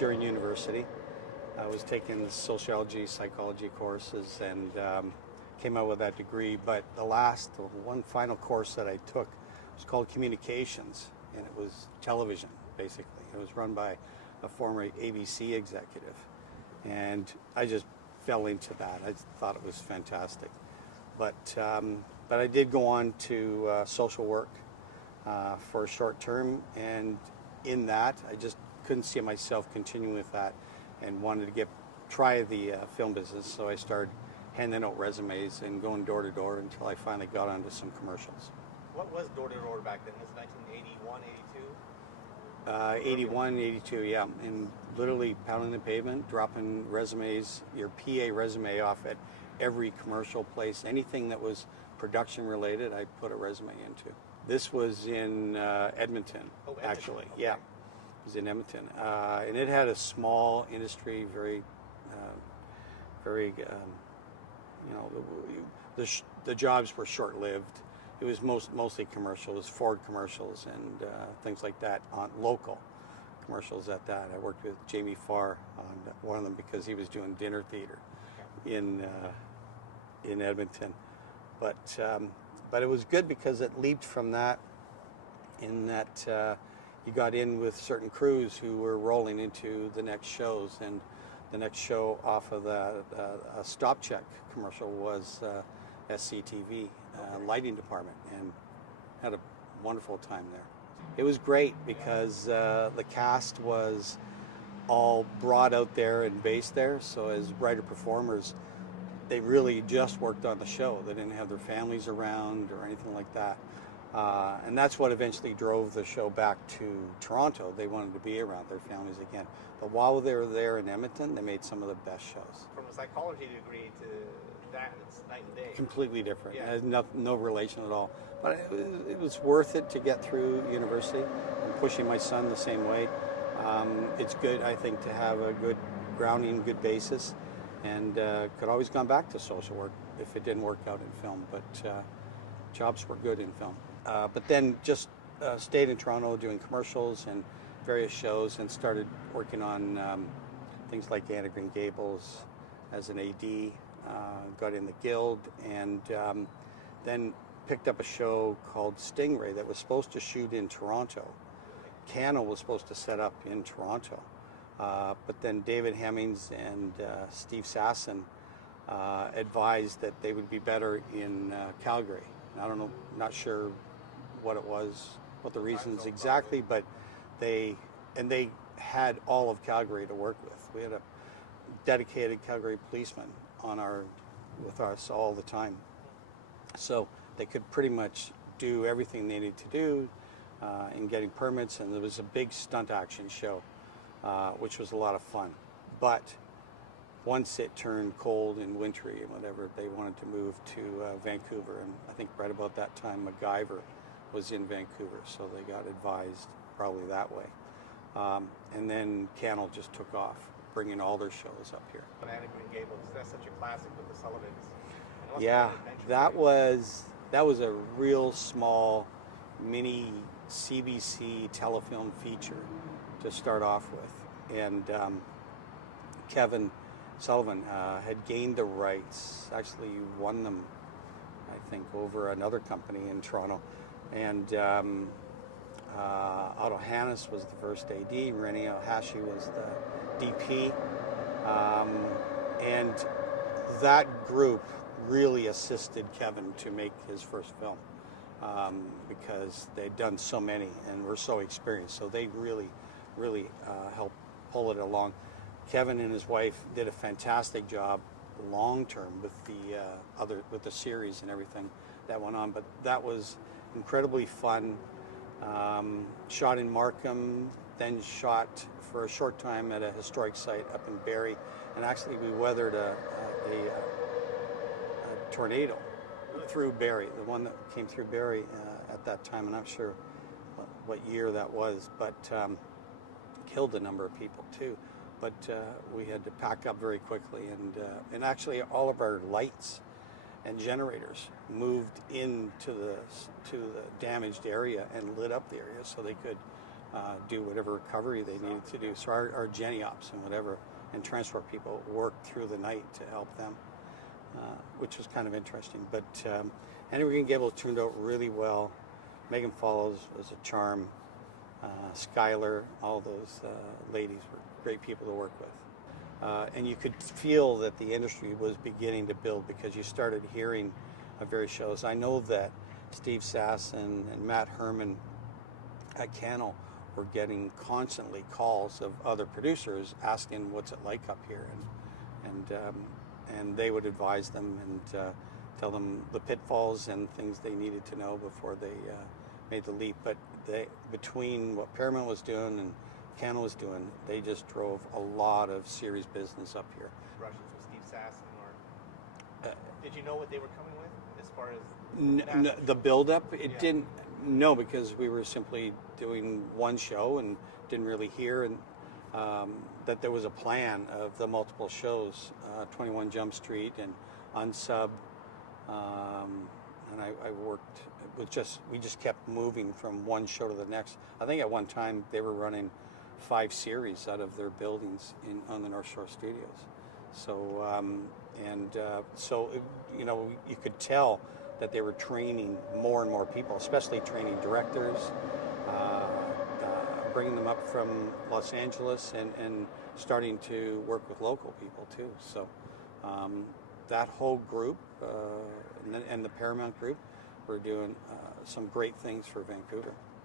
during university. I was taking sociology, psychology courses, and came out with that degree. But the one final course that I took was called Communications, and it was television, basically. It was run by a former ABC executive, and I just fell into that. I thought it was fantastic. But I did go on to social work for a short term, and in that, I just couldn't see myself continuing with that, and wanted to try the film business. So I started handing out resumes and going door to door until I finally got onto some commercials. What was door to door back then? Was it 1981, 82? 81, 82, yeah, and literally pounding the pavement, dropping resumes, your PA resume off at every commercial place. Anything that was production related, I put a resume into. This was in Edmonton, actually. Okay. Yeah, it was in Edmonton, and it had a small industry, very, the jobs were short-lived. It was mostly commercials, Ford commercials, and things like that, on local commercials at that. I worked with Jamie Farr on one of them because he was doing dinner theater in Edmonton. But it was good because it leaped from that, in that you got in with certain crews who were rolling into the next shows, and the next show off of a Stop Check commercial was SCTV lighting department, and had a wonderful time there. It was great because the cast was all brought out there and based there, so as writer performers, they really just worked on the show. They didn't have their families around or anything like that. And that's what eventually drove the show back to Toronto. They wanted to be around their families again. But while they were there in Edmonton, they made some of the best shows. From a psychology degree to that, it's night and day. Completely different. Yeah. It has no relation at all. But it was worth it to get through university. I'm pushing my son the same way. It's good, I think, to have a good grounding, good basis. And could always gone back to social work if it didn't work out in film, but jobs were good in film. But then just stayed in Toronto doing commercials and various shows, and started working on things like Anne of Green Gables as an AD, got in the Guild, and then picked up a show called Stingray that was supposed to shoot in Toronto. Cano was supposed to set up in Toronto. But then David Hemmings and Steve Sasson advised that they would be better in Calgary. I don't know, not sure what it was, what the reasons exactly, but they had all of Calgary to work with. We had a dedicated Calgary policeman with us all the time. So they could pretty much do everything they needed to do in getting permits, and there was a big stunt action show. Which was a lot of fun. But once it turned cold and wintry and whatever, they wanted to move to Vancouver. And I think right about that time, MacGyver was in Vancouver, so they got advised probably that way. And then Cano just took off, bringing all their shows up here. Anne of Green Gables, that's such a classic with the Sullivans. Yeah, that was a real small mini CBC telefilm feature to start off with, and Kevin Sullivan had gained the rights, actually won them, I think, over another company in Toronto, and Otto Hannes was the first AD, Rennie Hashi was the DP, and that group really assisted Kevin to make his first film, because they'd done so many and were so experienced, so they really helped pull it along. Kevin and his wife did a fantastic job long term with the series and everything that went on, but that was incredibly fun. Shot in Markham, then shot for a short time at a historic site up in Barrie, and actually we weathered a tornado through Barrie, the one that came through Barrie at that time. I'm not sure what year that was, but killed a number of people too. But we had to pack up very quickly, and actually all of our lights and generators moved into the damaged area and lit up the area so they could do whatever recovery they needed to do. So our Jenny Ops and whatever, and transport people worked through the night to help them, which was kind of interesting. But Henry Green Gables turned out really well. Megan Follows was a charm. Skylar, all those ladies were great people to work with. And you could feel that the industry was beginning to build because you started hearing of various shows. I know that Steve Sasson and Matt Herman at Cannell were getting constantly calls of other producers asking what's it like up here, and they would advise them and tell them the pitfalls and things they needed to know before they made the leap. But between what Paramount was doing and Cannell was doing, they just drove a lot of series business up here. Russians with Steve Sasson, or did you know what they were coming with as far as The build-up? It Yeah. didn't. No, because we were simply doing one show and didn't really hear that there was a plan of the multiple shows, 21 Jump Street and Unsub, and I worked. It was we just kept moving from one show to the next. I think at one time they were running 5 series out of their buildings on the North Shore Studios. So you could tell that they were training more and more people, especially training directors, bringing them up from Los Angeles and starting to work with local people too. So that whole group and the Paramount group were doing some great things for Vancouver.